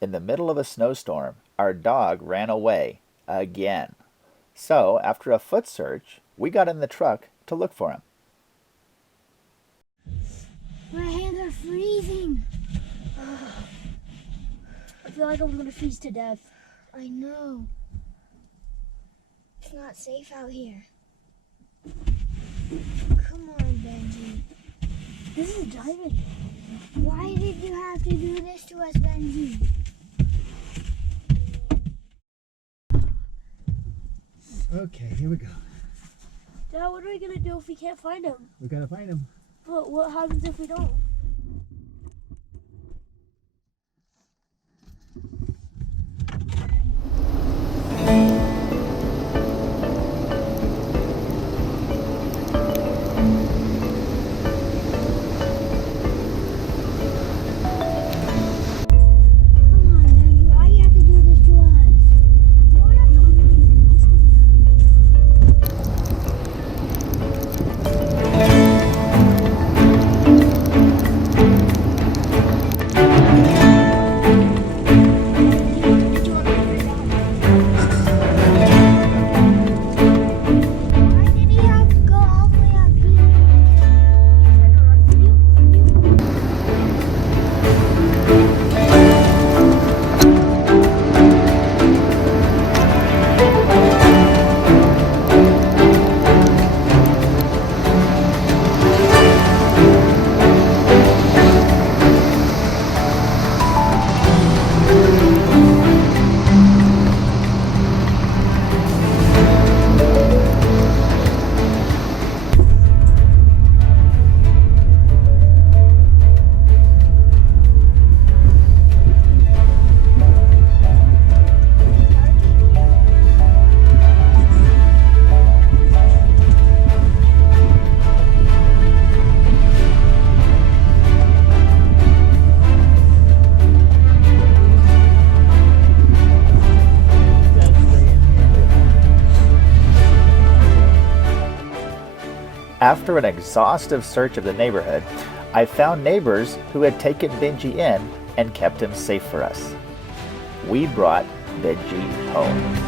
In the middle of a snowstorm, our dog ran away again. So, after a foot search, we got in the truck to look for him. My hands are freezing. I feel like I'm gonna freeze to death. I know. It's not safe out here. Come on, Benji. This is a diamond. Why did you have to do this to us, Benji? Okay, here we go. Dad, what are we gonna do if we can't find him? We gotta find him. But what happens if we don't? Come on, Benji. Why do you have to do this to us? No, I have to leave. Just 'cause- Why did he have to go all the way up here? Trying to run from you? After an exhaustive search of the neighborhood, I found neighbors who had taken Benji in and kept him safe for us. We brought Benji home.